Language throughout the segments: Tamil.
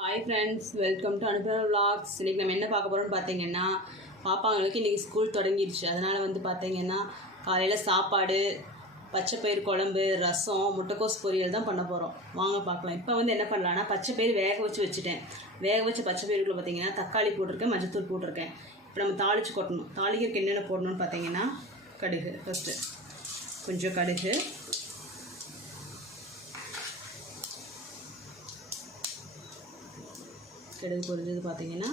ஹாய் ஃப்ரெண்ட்ஸ், வெல்கம் டு அனுபவ விளாக்ஸ். இன்றைக்கி நம்ம என்ன பார்க்க போகிறோம்னு பார்த்தீங்கன்னா, பாப்பாங்களுக்கு இன்றைக்கி ஸ்கூல் தொடங்கிடுச்சு. அதனால் வந்து பார்த்தீங்கன்னா காலையில் சாப்பாடு, பச்சைப்பயிறு குழம்பு, ரசம், முட்டைக்கோஸ் பொரியல் தான் பண்ண போகிறோம். வாங்க பார்க்கலாம். இப்போ வந்து என்ன பண்ணலான்னா, பச்சைப்பயிறு வேக வச்சு வச்சுட்டேன். வேக வச்ச பச்சைப்பயிறுக்குள்ள பார்த்தீங்கன்னா தக்காளி போட்டிருக்கேன், மஞ்சத்தூள் போட்டிருக்கேன். இப்போ நம்ம தாளித்து கொட்டணும். தாளிக்கிறதுக்கு என்னென்ன போடணும்னு பார்த்தீங்கன்னா, கடுகு ஃபஸ்ட்டு, கொஞ்சம் கடுகு, கடுகு பொரிஞ்சது பார்த்தீங்கன்னா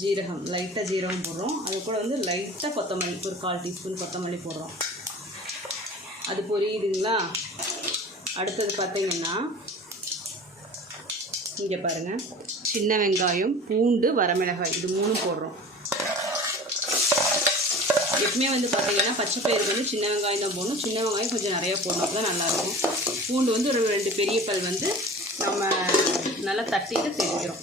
ஜீரகம், லைட்டாக ஜீரகம் போடுறோம். அது கூட வந்து லைட்டாக கொத்தமல்லி, ஒரு 1/4 டீஸ்பூன் கொத்தமல்லி போடுறோம். அது பொரியுதுங்களா. அடுத்தது பார்த்தீங்கன்னா இங்கே பாருங்கள், சின்ன வெங்காயம், பூண்டு, வரமிளகாய், இது 3 போடுறோம். எப்பவுமே வந்து பார்த்தீங்கன்னா பச்சைப்பயிறு வந்து சின்ன வெங்காயம் தான் போடணும். சின்ன வெங்காயம் கொஞ்சம் நிறையா போடணும், அப்போ தான் நல்லாயிருக்கும். பூண்டு வந்து ஒரு 2 பெரிய பல் வந்து நம்ம நல்லா தட்டிட்டு சேர்த்துக்கிறோம்.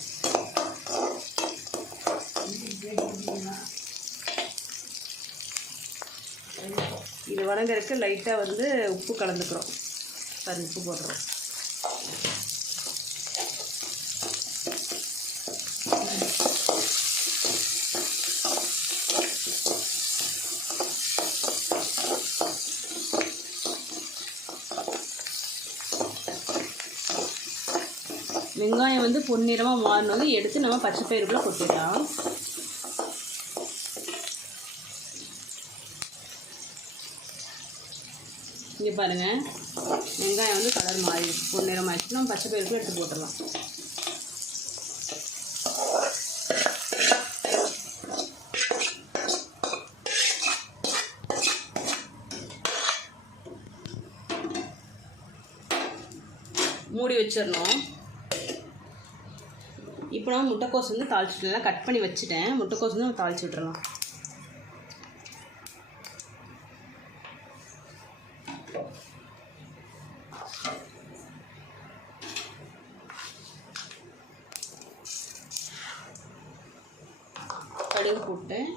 இது வதங்கறதுக்கு லைட்டாக வந்து உப்பு கலந்துக்கிறோம். சரி, உப்பு போடுறோம். வெங்காயம் வந்து பொன்னிறமாக மாறினது எடுத்து நம்ம பச்சைப்பயிறுக்குள்ளே கொட்டிடலாம். இங்கே பாருங்கள், வெங்காயம் வந்து கலர் மாறிடுச்சு, பொன்னிறம் ஆயிடுச்சு. நம்ம பச்சைப்பயிறுக்குள்ளே எடுத்து போட்டுடலாம். மூடி வச்சிடணும். இப்போ நம்ம முட்டைக்கோஸ் வந்து தாளிச்சுட்டுலாம் கட் பண்ணி வச்சுட்டேன். முட்டைக்கோஸ் வந்து நம்ம தாளிச்சு விட்டுறலாம். கடுகு போட்டேன்,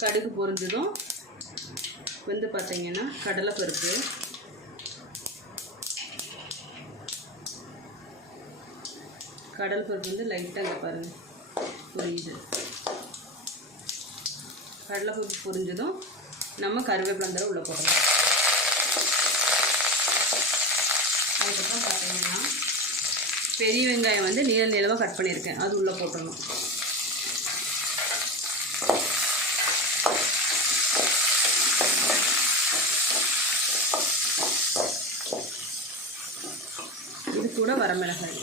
கடுகு பொரிஞ்சதும் வந்து பார்த்தீங்கன்னா கடலைப்பருப்பு, கடலைப்பருப்பு வந்து லைட்டாக இங்கே பாருங்கள் பொரியுது. கடலைப்பருப்பு பொரிஞ்சதும் நம்ம கருவேப்பிலை தடவை உள்ளே போடலாம். அதுக்கப்புறம் பார்த்தீங்கன்னா பெரிய வெங்காயம் வந்து நீளமாக கட் பண்ணியிருக்கேன், அது உள்ளே போட்டுடணும். இது கூட வரமிளகாய்,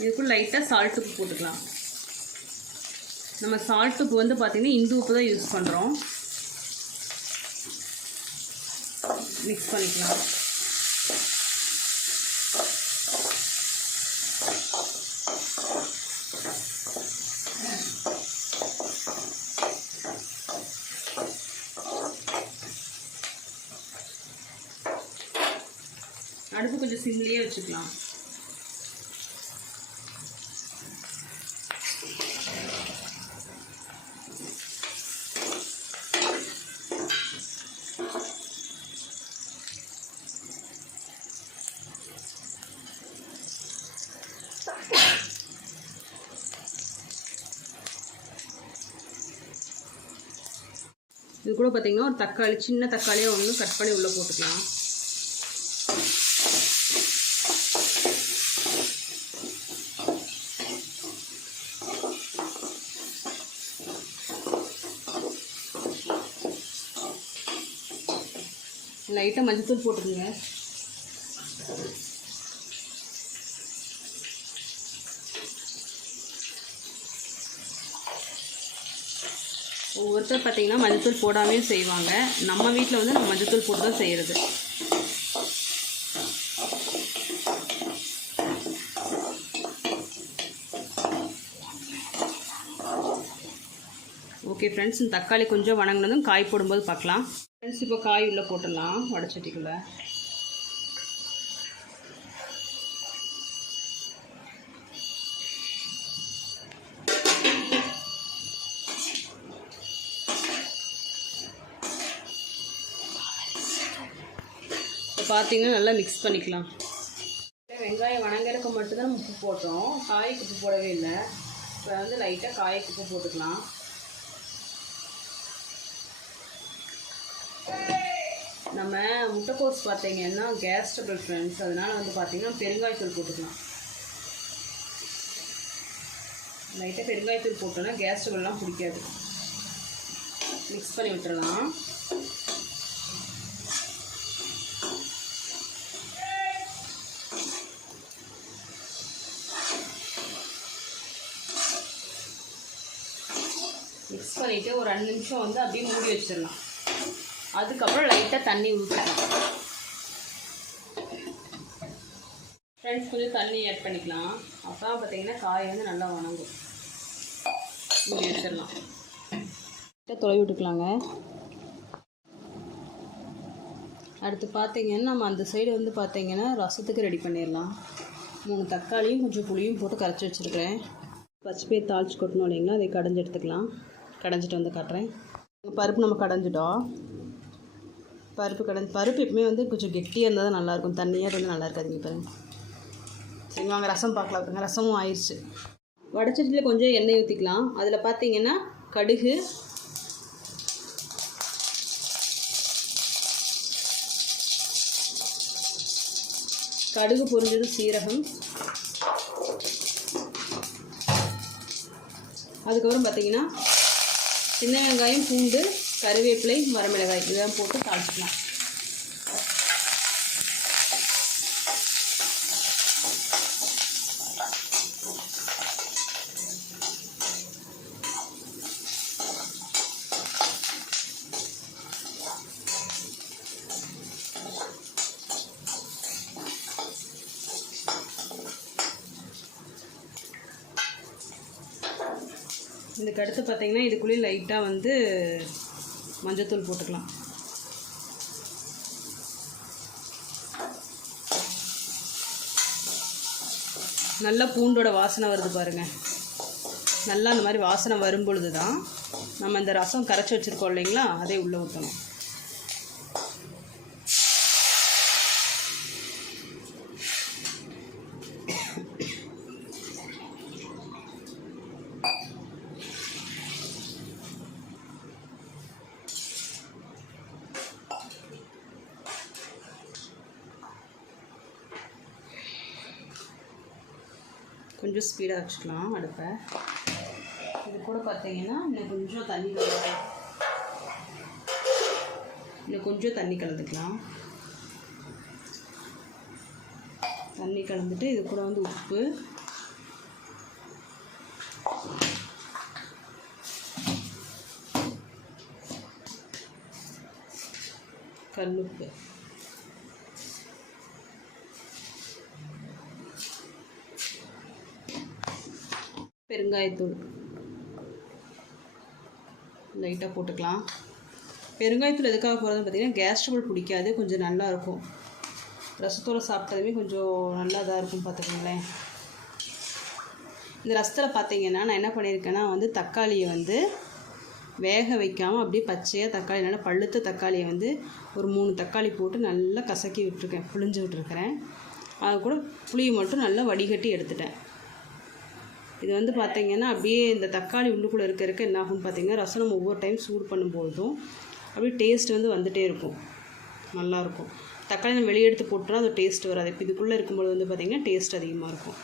இதுக்குள்ள லைட்டாக சால்ட் உப்பு போட்டுக்கலாம். நம்ம சால்ட் உப்பு வந்து பார்த்திங்கன்னா இந்து உப்பு தான் யூஸ் பண்ணுறோம். மிக்ஸ் பண்ணிக்கலாம். அடுப்பு கொஞ்சம் சிம்லேயே வச்சுக்கலாம். இது கூட பார்த்தீங்கன்னா ஒரு தக்காளி, சின்ன தக்காளியாக ஒன்று கட் பண்ணி உள்ளே போட்டுக்கலாம். லைட்டாக மஞ்சத்தூள் போட்டுருங்க. ஒவ்வொருத்தர் பார்த்திங்கன்னா மஞ்சத்தூள் போடாமே செய்வாங்க. நம்ம வீட்டில் வந்து நம்ம மஞ்சத்தூள் போட்டு தான் செய்கிறது. ஓகே ஃப்ரெண்ட்ஸ், இந்த தக்காளி கொஞ்சம் வணங்கினதும் காய் போடும்போது பார்க்கலாம். ஃப்ரெண்ட்ஸ், இப்போ காய் உள்ளே போட்டுடலாம் வடைச்சட்டிக்குள்ளே. இப்போ பார்த்தீங்கன்னா நல்லா மிக்ஸ் பண்ணிக்கலாம். வெங்காயம் வணங்குறதுக்கு மட்டும்தான் உப்பு போட்டோம், காய்க்கு உப்பு போடவே இல்லை. இப்போ வந்து லைட்டாக காய்க்கு உப்பு போட்டுக்கலாம். நம்ம முட்டைக்கோஸ் பார்த்தீங்கன்னா கேஸ் ட்ரபிள் ஃப்ரெண்ட்ஸ், அதனால் வந்து பார்த்திங்கன்னா பெருங்காயத்தூள் போட்டுக்கலாம். லைட்டாக பெருங்காயத்தூள் போட்டோன்னா கேஸ் ட்ரபிள்லாம் பிடிக்காது. மிக்ஸ் பண்ணி விட்டுறலாம். மிக்ஸ் பண்ணிவிட்டு ஒரு 2 நிமிஷம் வந்து அப்படியே மூடி வச்சிடலாம். அதுக்கப்புறம் லைட்டாக தண்ணி ஊற்றிக்கலாம். ஃப்ரெண்ட்ஸ், கொஞ்சம் தண்ணி ஆட் பண்ணிக்கலாம். அப்புறம் பார்த்திங்கன்னா காய் வந்து நல்லா வணங்கும். மூடி வச்சிடலாம். தொலைவி விட்டுக்கலாங்க. அடுத்து பார்த்திங்கன்னா நம்ம அந்த சைடு வந்து பார்த்திங்கன்னா ரசத்துக்கு ரெடி பண்ணிடலாம். 3 தக்காளியும் கொஞ்சம் புளியும் போட்டு கரைச்சி வச்சுருக்கிறேன். பச்சைப்பயிறு தாளித்து கொட்டணும் இல்லைங்களா, அதை கடைஞ்சி எடுத்துக்கலாம். கடைஞ்சிட்டு வந்து காட்டுறேன். பருப்பு நம்ம கடைஞ்சிட்டோம். பருப்பு எப்பவுமே வந்து கொஞ்சம் கெட்டியாக இருந்தால் தான் நல்லாயிருக்கும், தண்ணியாக இருந்தால் நல்லா இருக்காதுங்க பாருங்க. சரி, வாங்க ரசம் பார்க்கலாம். பாருங்க, ரசமும் ஆயிடுச்சு. வடைச்சட்டியில் கொஞ்சம் எண்ணெய் ஊற்றிக்கலாம். அதில் பார்த்தீங்கன்னா கடுகு, பொரிஞ்சது சீரகம், அதுக்கப்புறம் பார்த்தீங்கன்னா சின்ன வெங்காயம், பூண்டு, கருவேப்பிலை, வரமிளகாய் இதெல்லாம் போட்டு தாளிச்சிக்கலாம். இதுக்கு அடுத்து பார்த்தீங்கன்னா இதுக்குள்ளேயே லைட்டாக வந்து மஞ்சத்தூள் போட்டுக்கலாம். நல்லா பூண்டோட வாசனை வருது பாருங்கள். நல்லா அந்த மாதிரி வாசனை வரும்பொழுது தான் நம்ம இந்த ரசம் கரைச்சி வச்சுருக்கோம் இல்லைங்களா, அதே உள்ளே ஊற்றணும். கொஞ்சம் ஸ்பீடாக வச்சுக்கலாம் அடுப்பை. இது கூட பார்த்தீங்கன்னா இன்னும் கொஞ்சம் தண்ணி கலந்துக்கலாம். தண்ணி கலந்துட்டு இது கூட வந்து உப்பு, கல்லுப்பு, பெருங்காயத்தூள் லைட்டாக போட்டுக்கலாம். பெருங்காயத்தூள் எதுக்காக போகிறதுன்னு பார்த்தீங்கன்னா கேஸ் ட்ரபிள் பிடிக்காது, கொஞ்சம் நல்லாயிருக்கும். ரசத்தோடு சாப்பிட்டதுமே கொஞ்சம் நல்லா தான் இருக்கும் பார்த்துக்கோங்களேன். இந்த ரசத்தில் பார்த்தீங்கன்னா நான் என்ன பண்ணியிருக்கேன்னா வந்து தக்காளியை வந்து வேக வைக்காமல் அப்படியே பச்சையாக தக்காளி, நல்லா பழுத்த தக்காளியை வந்து ஒரு 3 தக்காளி போட்டு நல்லா கசக்கி விட்டுருக்கேன், புளிஞ்சு விட்டுருக்கிறேன். அது கூட புளியை மட்டும் நல்லா வடிகட்டி எடுத்துட்டேன். இது வந்து பார்த்திங்கன்னா அப்படியே இந்த தக்காளி உள்ளுக்குள்ளே இருக்க என்ன ஆகும்னு பார்த்திங்கன்னா ரசம் நம்ம ஒவ்வொரு டைம் சூடு பண்ணும்போதும் அப்படியே டேஸ்ட் வந்து வந்துகிட்டே இருக்கும், நல்லாயிருக்கும். தக்காளி நம்ம வெளியே எடுத்து போட்டோம்னா அது டேஸ்ட் வராது. இப்போ இதுக்குள்ளே இருக்கும்போது வந்து பார்த்திங்கன்னா டேஸ்ட் அதிகமாக இருக்கும்.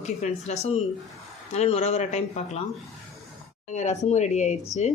ஓகே ஃப்ரெண்ட்ஸ், ரசம் நல்லா நுர வர டைம் பார்க்கலாம். ரசமும் ரெடி ஆயிடுச்சு.